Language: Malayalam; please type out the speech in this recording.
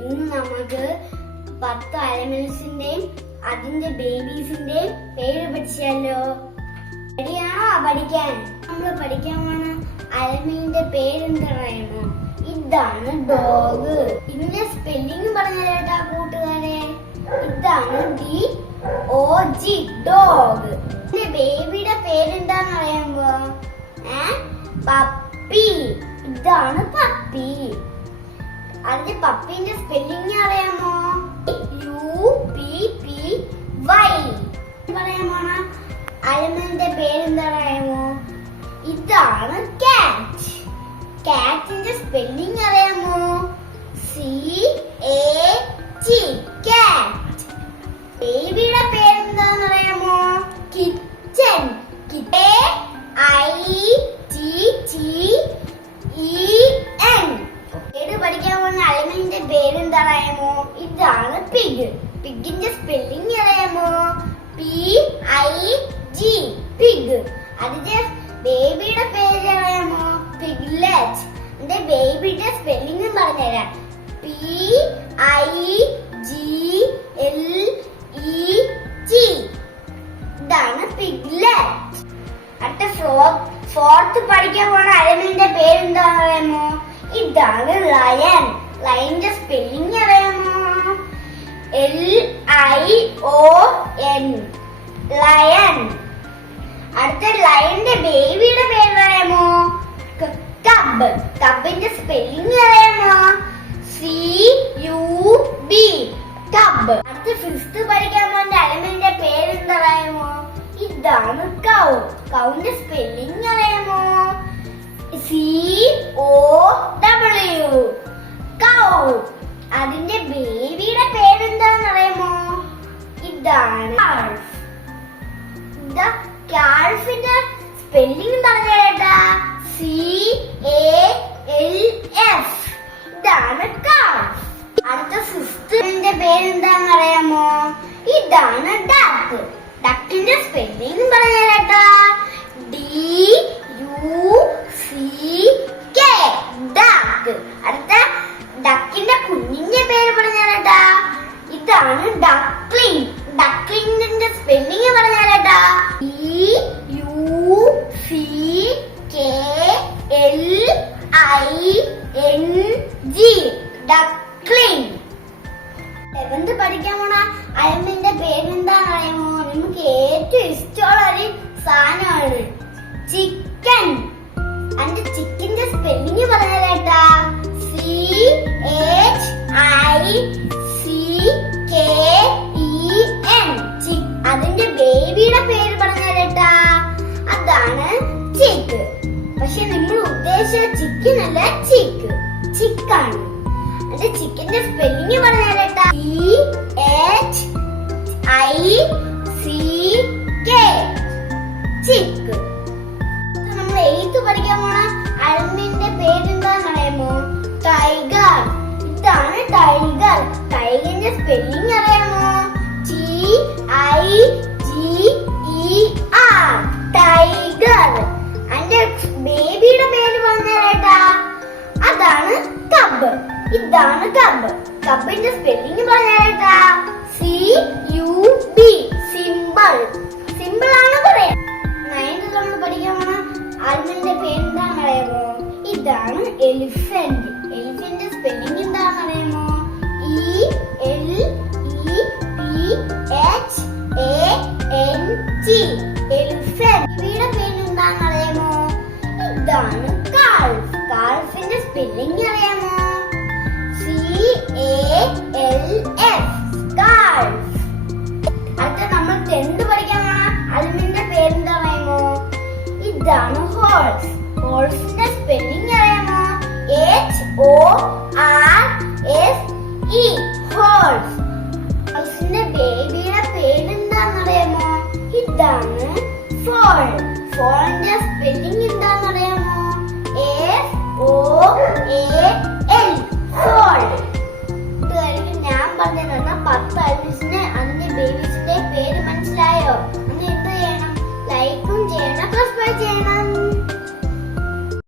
ഇന്ന് നമുക്ക് 10 അനിമൽസിന്റെയും അതിന്റെ ബേബീസിന്റെയും പേര് പഠിച്ചാലോ? റെഡിയാണോ പഠിക്കാൻ? നമ്മൾ പഠിക്കാൻ പോണ അനിമലിന്റെ പേരെന്തറിയാമോ? ഇതാണ് ഡോഗ്. ഇതിന്റെ സ്പെല്ലിംഗ് പറഞ്ഞേട്ടാ കൂട്ടുകാരെ. ഇതാണ് DOG ഡോഗ്. ഇതിന്റെ ബേബിയുടെ പേരെന്താന്ന് അറിയാമോ? പപ്പി. ഇതാണ് പപ്പി. അതിന്റെ പപ്പീന്റെ സ്പെല്ലിംഗ് അറിയാമോ? UPPY. പറയാമോ? അനിമലിന്റെ പേരെന്താ അറിയാമോ? ഇതാണ് കാറ്റ്. കാറ്റിന്റെ സ്പെല്ലിംഗ് അറിയാമോ? CAT. കാറ്റ്. ബേബിയുടെ പേരെന്താന്ന് അറിയാമോ? കിച്ചൻ. KITTEN. പേര് പഠിക്കാൻ പോകുന്ന അനിമലിന്റെ പേരെന്താ അറിയാമോ? ഇതാണ് പിഗ്. പിഗിന്റെ സ്പെല്ലിംഗ് അറിയാമോ? PIG. പിഗ്. അതിന്റെ ബേബിയുടെ പേര് അറിയാമോ? പിഗ്ലെറ്റ്. എന്റെ ബേബിയുടെ സ്പെല്ലിംഗ് പറഞ്ഞുതരാം. PIGLET. ഇതാണ് പിഗ്ലെറ്റ്. അടുത്ത ഫോർത്ത് പഠിക്കാൻ പോണ അനിമലിന്റെ പേരെന്താന്ന് അറിയാമോ? ഇതാണ് ലയൺ. ലയന്റെ സ്പെല്ലിംഗ് അറിയാമോ? LION. ലയൺ. അടുത്ത ലയന്റെ ബേബിയുടെ പേര് അറിയാമോ? കബ്. കബിന്റെ സ്പെല്ലിംഗ് അറിയാമോ? CUB. കബ്. അടുത്ത ഫിഫ്ത്ത് പഠിക്കാൻ പോകുന്ന അനിമലിന്റെ പേരെന്താ അറിയാമോ? ഇതാണ് കൗ. കൗന്റെ സ്പെല്ലിംഗ് അറിയാമോ? COW. കൗ. അതിന്റെ ബേബിയുടെ പേരെന്താന്ന് അറിയാമോ? ഇതാണ് കാൾഫ്. കാൾഫിന്റെ സ്പെല്ലിംഗ് പറഞ്ഞേട്ടാ. CALF. ഇതാണ് കാൾഫ്. അടുത്ത ഫിഫ്ത്തിന്റെ പേരെന്താന്ന് അറിയാമോ? ഇതാണ് ഡക്ക്. ഡക്കിന്റെ സ്പെല്ലിംഗ് പറഞ്ഞേട്ടാ. DUCK. ഡക്ക്. അടുത്ത ഡക്കിന്റെ കുഞ്ഞിന്റെ പേര് പറഞ്ഞേട്ടാ. ഇതാണ് ഡക്ലിംഗ്. ഡക്ലിംഗിന്റെ സ്പെല്ലിംഗ് പറഞ്ഞേട്ടാ. DUCKLING. ഡക്ലിംഗ്. 11th പഠിക്കാൻ പോണ അനിമലിന്റെ പേരെന്താന്ന് അറിയാമോ? നമുക്ക് ഏറ്റവും ഇഷ്ടമുള്ള ഒരു സാധനമാണ് ചിക്കൻ. അതിന്റെ ചിക്കന്റെ സ്പെല്ലിംഗ് പറഞ്ഞേട്ടാ. CHICKEN. അതിന്റെ ബേബിയുടെ പേര് പറഞ്ഞേട്ടാ. അതാണ് ചിക്ക്. പക്ഷെ നിങ്ങൾ ഉദ്ദേശിച്ച ചിക്കൻ അല്ല, ചിക്ക്. ചിക്കാണ്. അതിന്റെ ചിക്കന്റെ സ്പെല്ലിംഗ് പറഞ്ഞേട്ടാ. CHICK. ചിക്ക്. നമ്മൾ 8th പഠിക്കാൻ പോണ അനിമലിന്റെ പേരെന്താന്ന് അറിയാമോ? ടൈഗർ. ഇതാണ് ടൈഗർ. ടൈഗറിന്റെ സ്പെല്ലിംഗ് അറിയാമോ? TIGER. ടൈഗർ. അതിന്റെ ബേബിയുടെ പേര് പറഞ്ഞേട്ടാ. അതാണ് കബ്. ഇതാണ് കബ്. കബിന്റെ സ്പെല്ലിംഗ് പറഞ്ഞേട്ടാ. CUB. സിമ്പിൾ. സിമ്പിൾ ആണ് പറയാം. 9th നമ്മൾ പഠിക്കാൻ പോണ അനിമലിന്റെ പേരെന്താന്ന് അറിയാമോ? ഇതാണ് എലിഫന്റ്. എലിഫന്റിന്റെ സ്പെല്ലിംഗ് എന്താണെന്ന് അറിയാമോ?